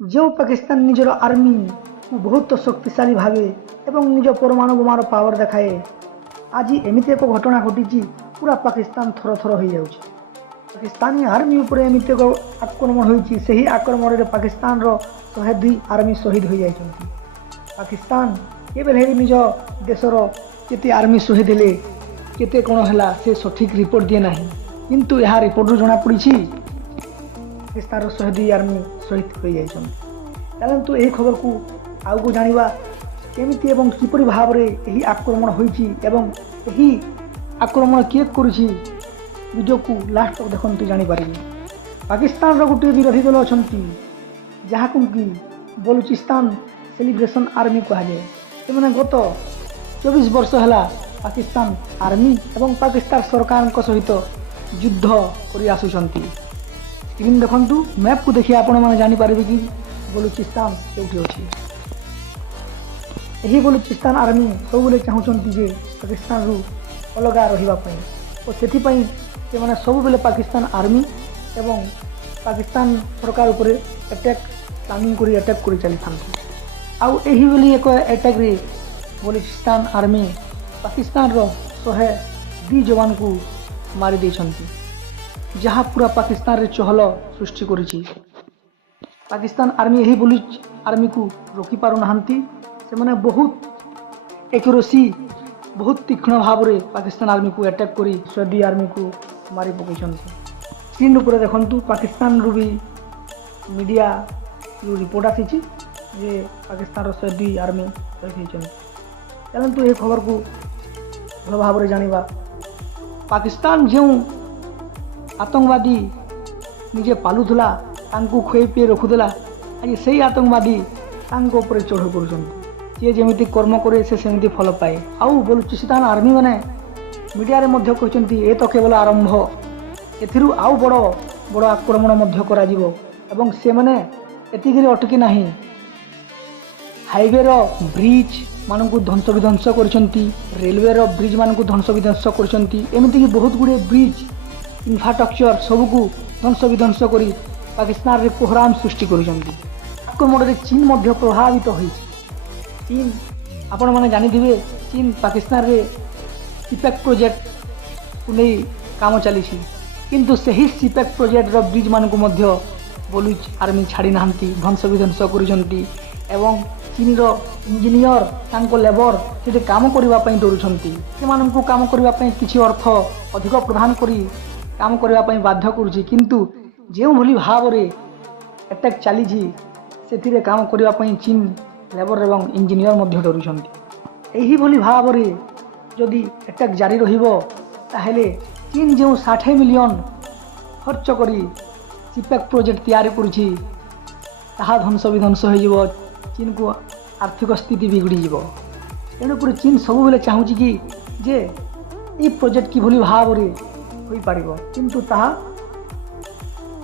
जो पाकिस्तान निजर आर्मी बहुत शक्तिशाली भावे एवं निज परमाणु बोमार पावर देखाए आज एमती एक घटना घटी पूरा पाकिस्तान थर थर हो जाऊँ। पाकिस्तानी आर्मी उपर एमती एक आक्रमण होती से ही आक्रमण में पाकिस्तान 102 आर्मी शहीद हो जाती। पाकिस्तान केवल निज देशर केते आर्मी शहीद हेले केते कौन है से सठिक रिपोर्ट दिए ना, किंतु यह रिपोर्ट जना पड़ी पाकिस्तान 102 आर्मी शहीद हो जाती। चलतु यही खबर को आग को जाना केमिति एवं किपरि भाव में यही आक्रमण होती एवं यही आक्रमण किए करुछि वीडियो को लास्ट तक देखते जानीपर। पाकिस्तान गोटे विरोधी दल अच्छा जहाँ कि बलूचिस्तान सेलिब्रेशन आर्मी कहुए से गत 24 वर्ष है पाकिस्तान आर्मी एवं पाकिस्तान सरकार सहित युद्ध कर आसुंच। स्क्रीन देखु मैप को देखिए आपण मैंने जानीपर कि बलूचिस्तान कौटी अच्छी। यही बलूचिस्तान आर्मी सब चाहूँगी जे पाकिस्तान रु अलग रही और से सब बेले पाकिस्तान आर्मी एवं पाकिस्तान सरकार उपर अटैक प्लानिंग कर अटैक कर चली था। आउ यही बेली एक अटैक रे बलूचिस्तान आर्मी पाकिस्तान 102 जवान को मारी देछंती, जहाँ पूरा पाकिस्तान रे चहल सृष्टि करिछि। पाकिस्तान आर्मी यही बलूच आर्मी को रोकी पारु नाहंती। से माने बहुत एक्यूरेसी बहुत तीक्ष्ण भाव में पाकिस्तान आर्मी को अटैक करी 102 आर्मी को मारी पकईछंती। स्क्रीन उपर देखंतु पाकिस्तान रु भी मीडिया रिपोर्ट आसी जे पाकिस्तान 102 आर्मी शहीद होती। चलतु ये खबर को भल भाव में जाना। पाकिस्तान जो आतंकवादी निजे पालुला खुए पी रखुला आज से आतंकवादी चढ़ कर सी जमी कर्म करे से सेमती फल पाए। आउ बलूचिस्तान आर्मी मैंने मीडिया कहते ये तो केवल आरंभ एथिरु आउ बड़ बड़ आक्रमण करा जीवो एवं से मैंने एतिक अटकी ना हाईवे रो ब्रिज मान को ध्वंस विध्वंस करछंती, रेलवे रो ब्रिज मान को ध्वंस विध्वंस करछंती, एमती कि बहुत गुड़े ब्रिज इंफ्रास्ट्रक्चर सबको ध्वंस विध्वंस करी पाकिस्तान रे कोहराम सृष्टि करछंती। आक्रमण रे चीन मध्य प्रभावित होइछि। चीन आपण माने जानिथिबे चीन पाकिस्तान रे सीपेक प्रोजेक्ट को नहीं काम चली, किंतु सही सीपेक प्रोजेक्ट रो ब्रिज मान को मध्य बलूच आर्मी छाड़ी नाहंती, ध्वंस विध्वंस करुछंती एवं चीन रो इंजीनियर तांको लेबर से काम करबा पई डरुछंती। से मान को काम करबा पई किछि अर्थ अधिक प्रदान करी काम करबा पई बाध्य करूछि, किंतु जेउ भली भाव रे अटैक चली से काम करबा पई चीन लेबर एवं इंजीनियर मध्य डरुछंती। यही भली भाव रे जदि अटैक जारी रहिबो ताहेले चीन जो 60 मिलियन खर्च करी सीपेक प्रोजेक्ट तैयारी करुछि ताहा ध्वंस विध्वंस हो चीन को आर्थिक स्थिति बिगड़ी जीवो। तेणुक चीन सब बेले चाहूँगी कि जे ये प्रोजेक्ट की भली भाव रे होई पारिबो, किंतु ताहा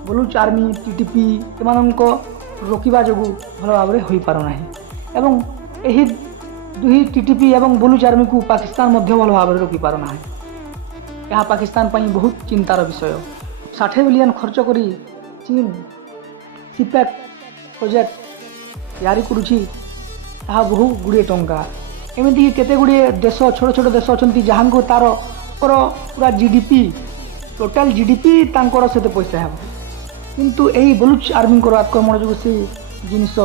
बलूच आर्मी टीटीपी एमाननको रोकिबा जोगु भल भाव रे होई पारो नाही एवं एही दुही टीटीपी एवं बलूच आर्मी को पाकिस्तान मध्य भल भाव रे रोकी पारो नाही। यह पाकिस्तान पई बहुत चिंतार विषय। 60 बिलियन खर्च करी चीन सीपेक प्रोजेक्ट तैयारी करुछि ताहा बहु गुड़े टंका। एमती केते गुड़े देश छोट छोट देश अच्छा जहाँ को तार पूरा जीडीपी टोटाल जीडीपी तांकर से पैसा है, किंतु यही बलूच आर्मी आक्रमण जो से जिनस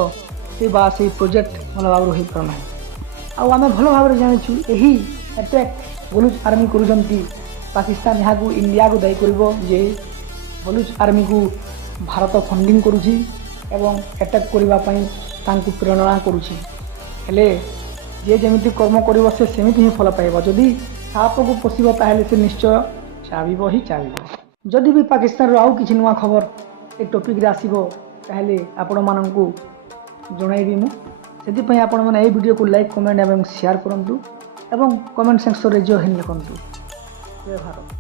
से बा से प्रोजेक्ट भल भाव हो पार ना। आम भल भाव जाचु यही अटैक बलूच आर्मी करुँच। पाकिस्तान यहाँ को इंडिया को दायी कर जे बलूच आर्मी को भारत फंडिंग करुछि एवं अटैक करने तांकु प्रेरणा करुछि। हेले जे जमिति कर्म करिवो से सेमिति ही फल पाइबो। जदि साप को पोषिबो ताहेले से निश्चय चाबिबो ही चाबिबो। जदि भी पाकिस्तान रो आउ किछि नुवा खबर ए टॉपिक रे आसीबो ताहेले आपण माननकु जणाइबी मु। सेति पई आपण माने ए वीडियो को लाइक कमेंट एवं शेयर करंतु एवं कमेंट सेक्शन रे जो हिन लिखंतु। जय भारत।